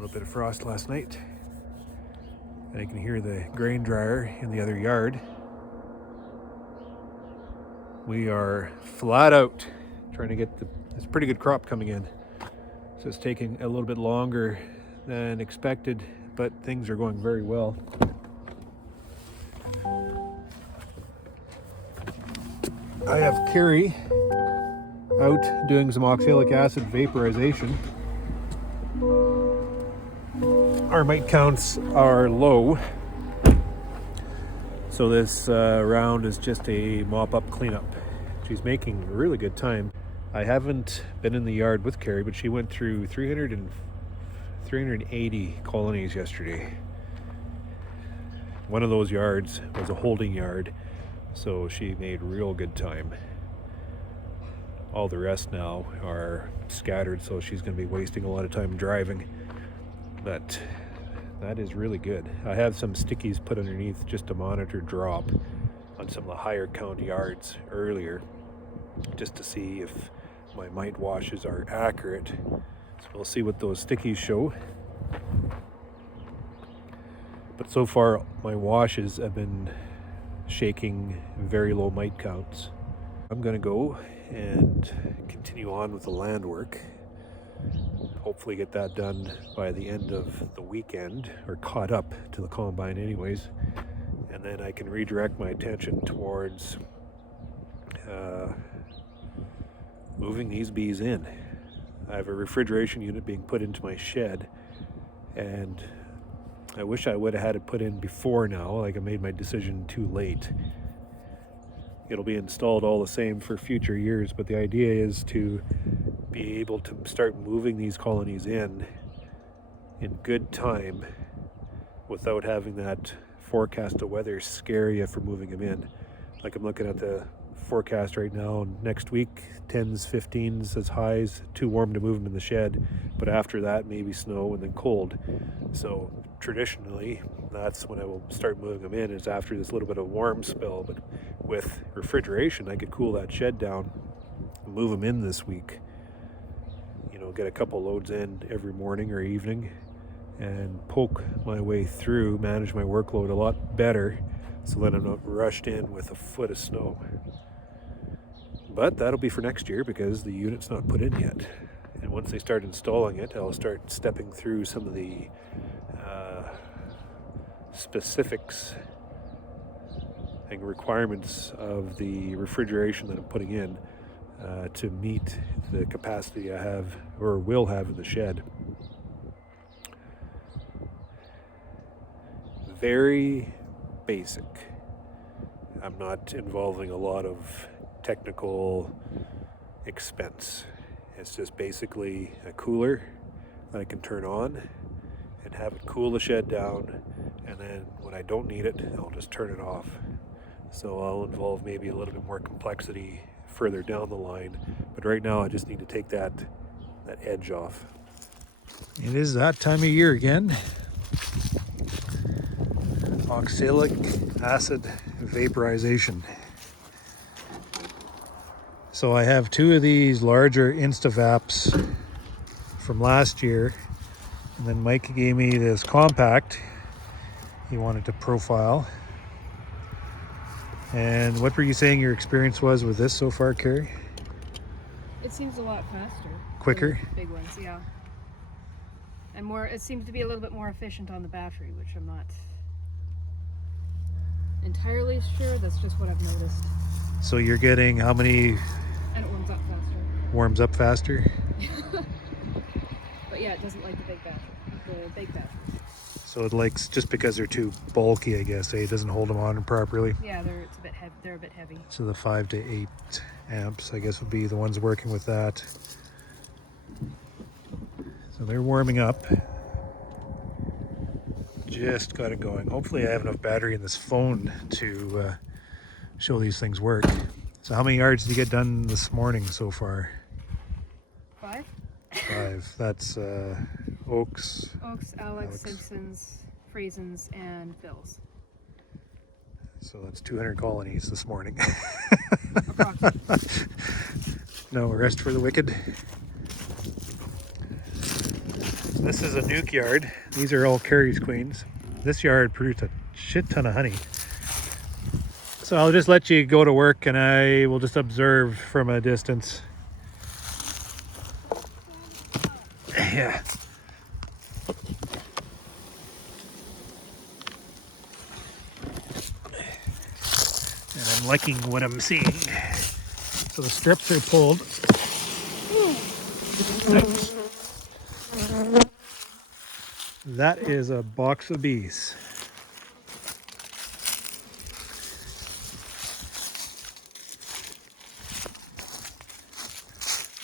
little bit of frost last night. And I can hear the grain dryer in the other yard. We are flat out trying to get this pretty good crop coming in. So it's taking a little bit longer than expected, but things are going very well. I have Carrie out doing some oxalic acid vaporization. Our mite counts are low, so this round is just a mop-up cleanup. She's making really good time. I haven't been in the yard with Carrie, but she went through 380 colonies yesterday. One of those yards was a holding yard, so she made real good time. All the rest now are scattered, so she's going to be wasting a lot of time driving. But that is really good. I have some stickies put underneath just to monitor drop on some of the higher count yards earlier, just to see if my mite washes are accurate. So we'll see what those stickies show. But so far my washes have been shaking very low mite counts. I'm going to go and continue on with the land work. Hopefully get that done by the end of the weekend, or caught up to the combine anyways, and then I can redirect my attention towards moving these bees in. I have a refrigeration unit being put into my shed, and I wish I would have had it put in before now. Like, I made my decision too late. It'll be installed all the same for future years, but the idea is to be able to start moving these colonies in good time without having that forecast of weather scare you for moving them in. Like, I'm looking at the forecast right now, next week 10s, 15s as highs, too warm to move them in the shed, but after that maybe snow and then cold. So traditionally that's when I will start moving them in, is after this little bit of warm spell. But with refrigeration I could cool that shed down and move them in this week, get a couple loads in every morning or evening and poke my way through, manage my workload a lot better, so that I'm not rushed in with a foot of snow. But that'll be for next year because the unit's not put in yet. And once they start installing it, I'll start stepping through some of the specifics and requirements of the refrigeration that I'm putting in to meet the capacity I have or will have in the shed. Very basic. I'm not involving a lot of technical expense. It's just basically a cooler that I can turn on and have it cool the shed down, and then when I don't need it, I'll just turn it off. So I'll involve maybe a little bit more complexity further down the line, but right now I just need to take that edge off. It is that time of year again. Oxalic acid vaporization. So I have two of these larger Instavaps from last year, and then Mike gave me this compact he wanted to profile. And what were you saying your experience was with this so far, Carrie? It seems a lot faster. Quicker? Than the big ones, yeah. And more, it seems to be a little bit more efficient on the battery, which I'm not entirely sure. That's just what I've noticed. So you're getting how many? And it warms up faster. Warms up faster? But yeah, it doesn't like the big battery. The big battery. So it likes, just because they're too bulky, I guess, it doesn't hold them on properly. Yeah, they're a bit heavy. So the 5 to 8 amps, I guess, would be the ones working with that. So they're warming up. Just got it going. Hopefully I have enough battery in this phone to show these things work. So how many yards did you get done this morning so far? 5. 5. That's Oaks, Alex, Simpsons, Frasons, and Phil's. So that's 200 colonies this morning. Approximately. No rest for the wicked. This is a nuke yard. These are all Carey's queens. This yard produced a shit ton of honey. So I'll just let you go to work and I will just observe from a distance. Yeah. And I'm liking what I'm seeing. So the strips are pulled. Oops. That is a box of bees.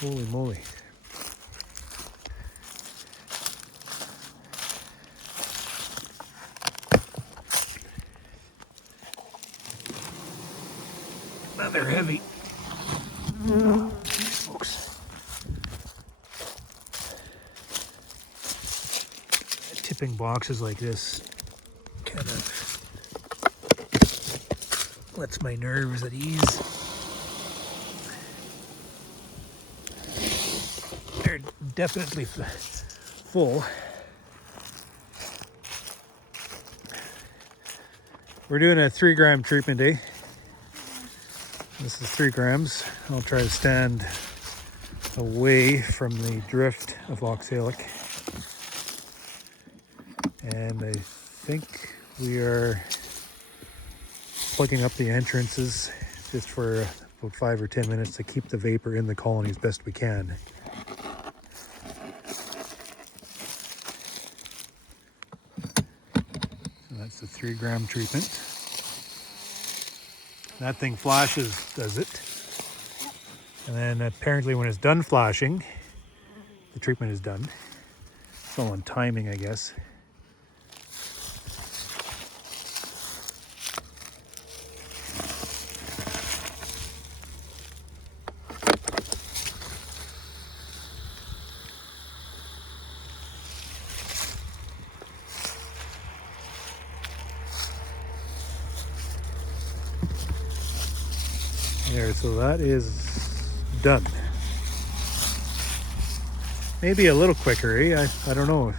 Holy moly. They're heavy. Folks. Tipping boxes like this kind of lets my nerves at ease. They're definitely full. We're doing a 3 gram treatment day. This is 3 grams. I'll try to stand away from the drift of oxalic. And I think we are plugging up the entrances just for about 5 or 10 minutes to keep the vapor in the colony as best we can. And that's the 3 gram treatment. That thing flashes, does it? And then apparently when it's done flashing, the treatment is done. It's all on timing, I guess. There, so that is done. Maybe a little quicker, eh? I don't know.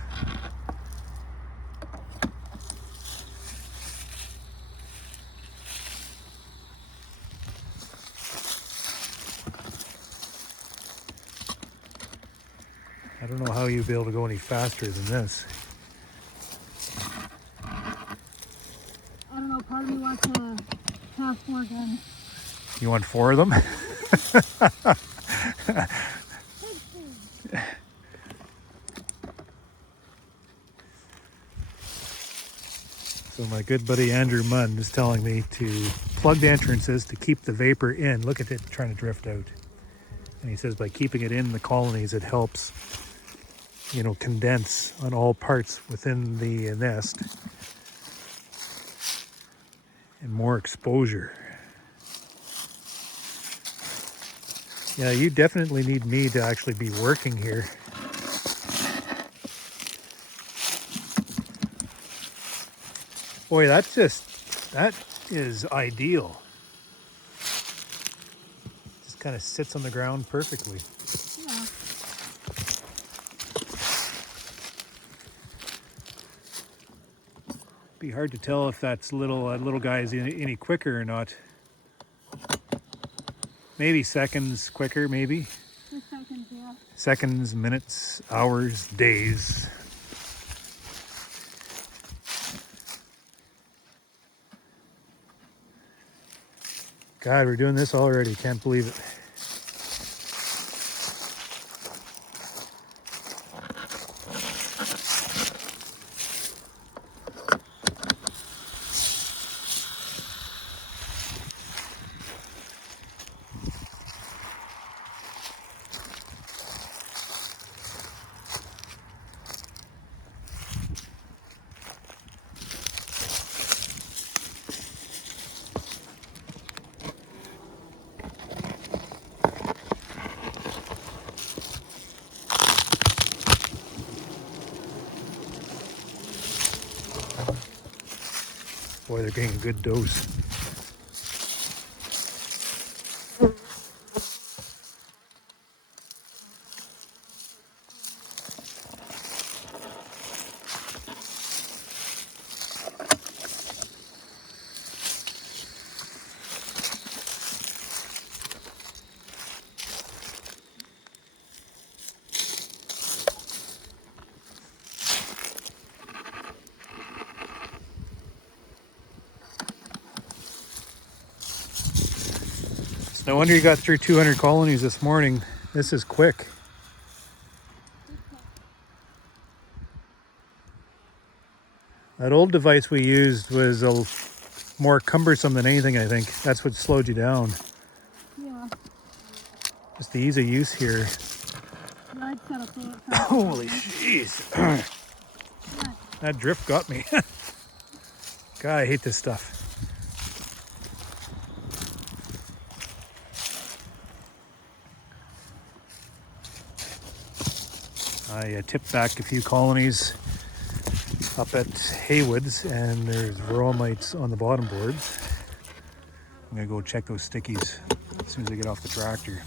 I don't know how you'd be able to go any faster than this. I don't know, part of me wants to have 4 guns. You want 4 of them? So my good buddy Andrew Munn is telling me to plug the entrances to keep the vapor in. Look at it trying to drift out. And he says by keeping it in the colonies, it helps, you know, condense on all parts within the nest and more exposure. Yeah, you definitely need me to actually be working here. Boy, that is ideal. Just kind of sits on the ground perfectly. Yeah. Be hard to tell if that's little guy is any quicker or not. Maybe seconds quicker, maybe. 6 seconds, yeah. Seconds, minutes, hours, days. God, we're doing this already. Can't believe it. Boy, they're getting a good dose. No wonder you got through 200 colonies this morning. This is quick. That old device we used was more cumbersome than anything, I think. That's what slowed you down. Yeah. Just the ease of use here. I'd set up the Holy jeez. That drift got me. God, I hate this stuff. I tipped back a few colonies up at Haywood's, and there's varroa mites on the bottom boards. I'm gonna go check those stickies as soon as I get off the tractor.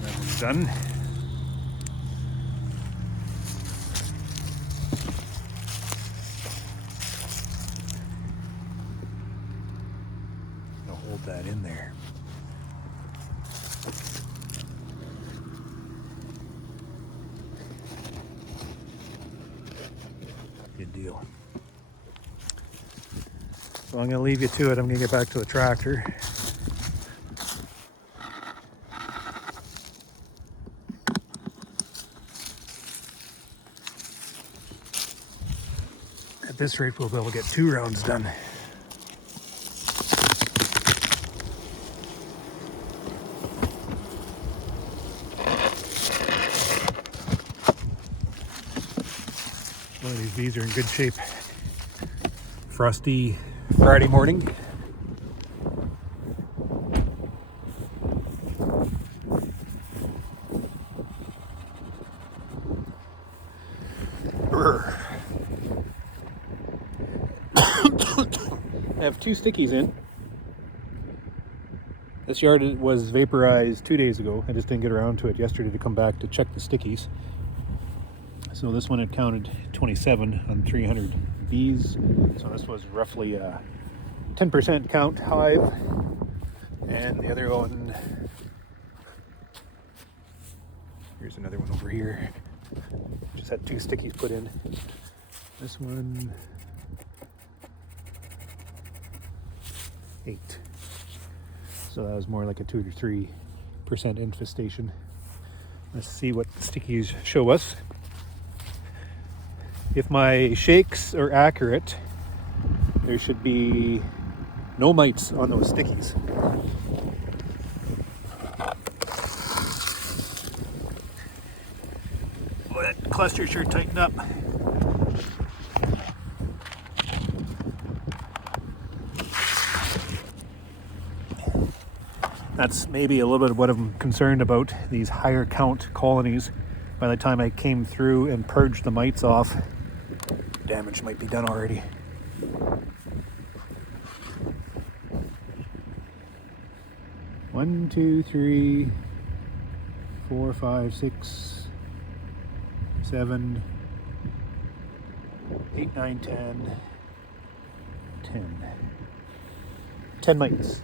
That one's done. I'll hold that in there. Good deal. So I'm going to leave you to it. I'm going to get back to the tractor. At this rate, we'll be able to get 2 rounds done. One of these bees are in good shape. Frosty Friday morning. I have 2 stickies in. This yard was vaporized 2 days ago. I just didn't get around to it yesterday to come back to check the stickies. So this one had counted 27 on 300 bees. So this was roughly a 10% count hive. And the other one, here's another one over here. Just had 2 stickies put in. This one, 8. So that was more like a 2 to 3% infestation. Let's see what the stickies show us. If my shakes are accurate, there should be no mites on those stickies. Boy, that cluster sure tightened up. That's maybe a little bit of what I'm concerned about, these higher count colonies. By the time I came through and purged the mites off, damage might be done already. One, 2, 3, 4, 5, 6, 7, 8, 9, 10. 10 mites.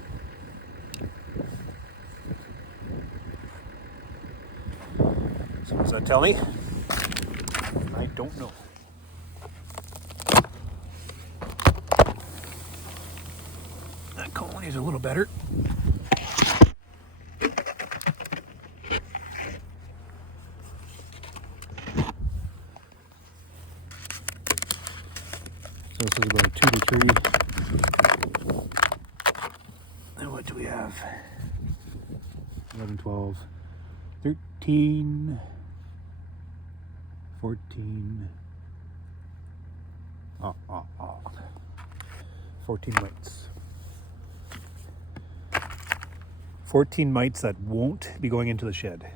So what does that tell me? I don't know. That colony's a little better. So this is about a 2 to 3. And what do we have? 11, 12, 13, 14. 14 mites. 14 mites that won't be going into the shed.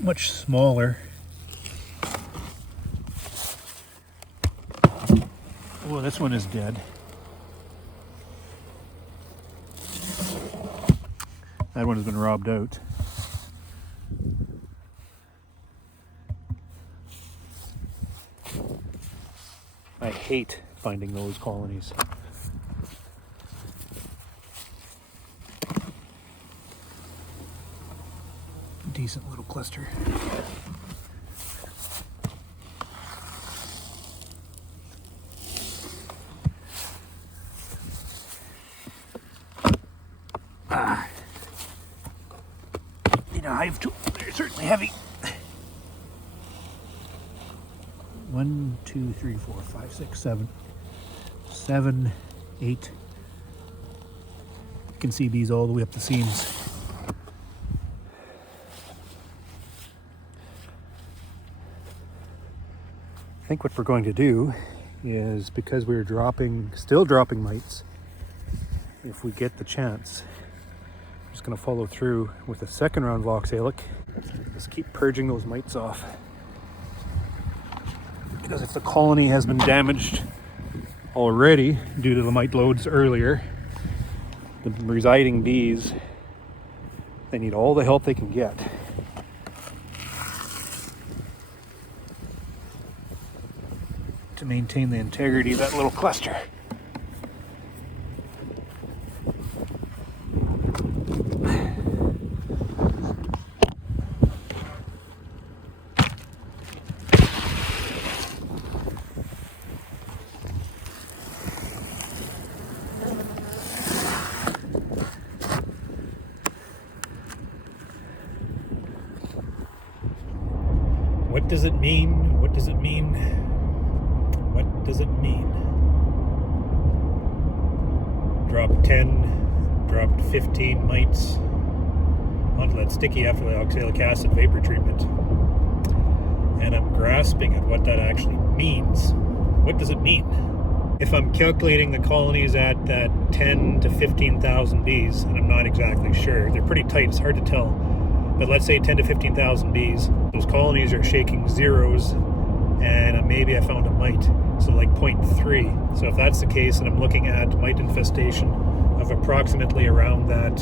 much smaller. Oh, this one is dead. That one has been robbed out. I hate finding those colonies. Decent little cluster. Need a hive tool. They're certainly heavy. 1, 2, 3, 4, 5, 6, 7. 7, 8. You can see bees all the way up the seams. I think what we're going to do is, because we're still dropping mites, if we get the chance, I'm just going to follow through with a second round of oxalic. Just keep purging those mites off. Because if the colony has been damaged already due to the mite loads earlier, the residing bees, they need all the help they can get. To maintain the integrity of that little cluster. What does it mean? What does it mean? What does it mean? Dropped 10, dropped 15 mites onto that sticky after the oxalic acid vapor treatment. And I'm grasping at what that actually means. What does it mean? If I'm calculating the colonies at that 10 to 15,000 bees, and I'm not exactly sure, they're pretty tight, it's hard to tell. But let's say 10 to 15,000 bees, those colonies are shaking zeros, and maybe I found a mite, so like 0.3. So if that's the case, and I'm looking at mite infestation of approximately around that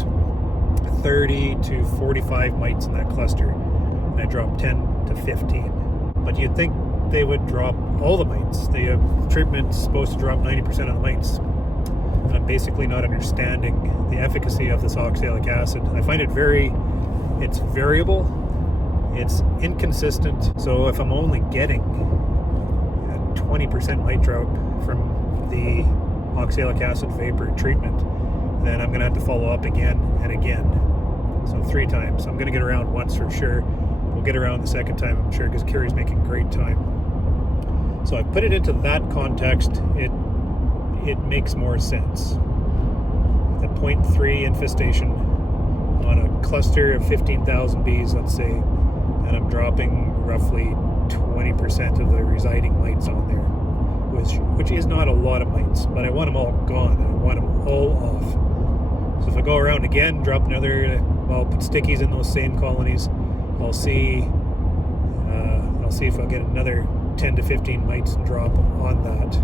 30 to 45 mites in that cluster, and I dropped 10 to 15. But you'd think they would drop all the mites. The treatment's supposed to drop 90% of the mites. And I'm basically not understanding the efficacy of this oxalic acid. I find it's variable, it's inconsistent. So if I'm only getting a 20% mite drop from the oxalic acid vapor treatment, then I'm going to have to follow up again and again. So 3 times. I'm going to get around once for sure. We'll get around the second time, I'm sure, because Carrie's making great time. So I put it into that context. It makes more sense. The 0.3 infestation on a cluster of 15,000 bees, let's say, and I'm dropping roughly 20% of the residing mites on there, which is not a lot of mites, but I want them all gone. I want them all off. So if I go around again, drop another, I'll put stickies in those same colonies. I'll see if I'll get another 10 to 15 mites drop on that.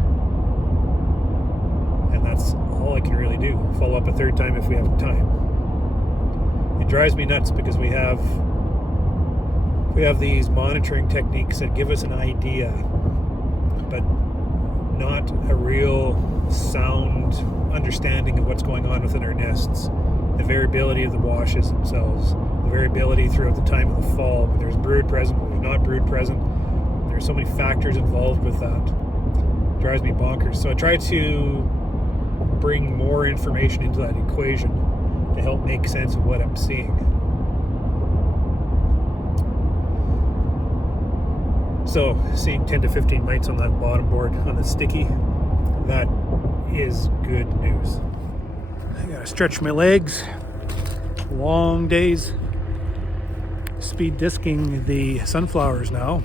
And that's all I can really do. Follow up a third time if we have time. It drives me nuts because we have these monitoring techniques that give us an idea, but not a real sound understanding of what's going on within our nests. The variability of the washes themselves, the variability throughout the time of the fall, when there's brood present, when there's not brood present. There's so many factors involved with that. It drives me bonkers. So I try to bring more information into that equation to help make sense of what I'm seeing. So seeing 10 to 15 mites on that bottom board on the sticky, that is good news. I gotta stretch my legs. Long days. Speed disking the sunflowers now.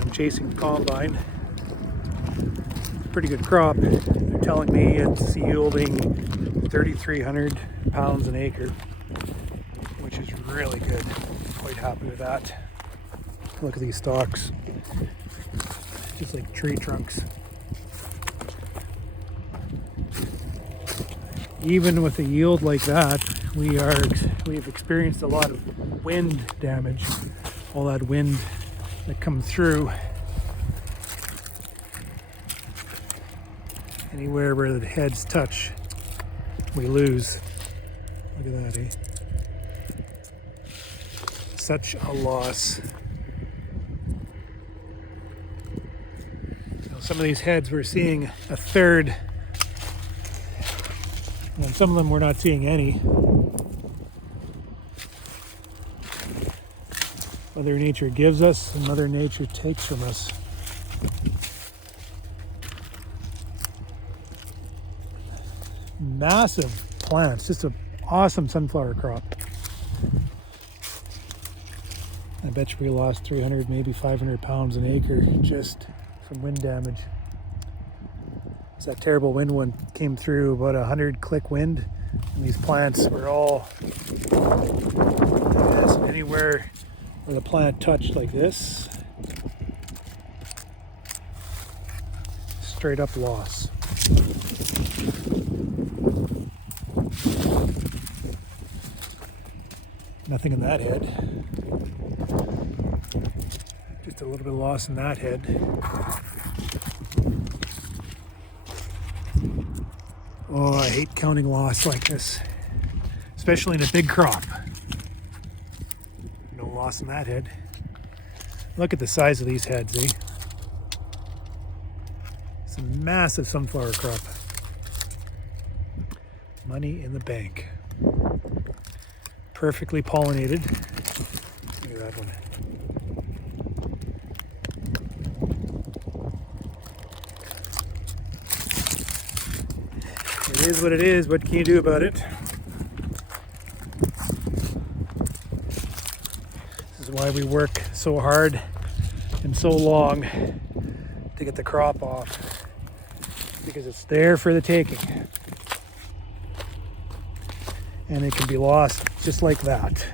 I'm chasing the combine. Pretty good crop. They're telling me it's yielding 3,300 pounds an acre, which is really good. Quite happy with that. Look at these stalks, just like tree trunks. Even with a yield like that, we've experienced a lot of wind damage. All that wind that comes through. Anywhere where the heads touch, we lose. Look at that, eh? Such a loss. Now, some of these heads we're seeing a third, and some of them we're not seeing any. Mother Nature gives us and Mother Nature takes from us. Massive plants, just an awesome sunflower crop. I bet you we lost 300, maybe 500 pounds an acre just from wind damage. It's that terrible wind one came through, about 100 click wind, and these plants were all, yes, anywhere where the plant touched like this, straight up loss. Nothing in that head. Just a little bit of loss in that head. Oh, I hate counting loss like this, especially in a big crop. No loss in that head. Look at the size of these heads, eh? It's a massive sunflower crop. Money in the bank. Perfectly pollinated. Look at that one. It is what it is. What can you do about it? This is why we work so hard and so long to get the crop off, because it's there for the taking. And it can be lost just like that.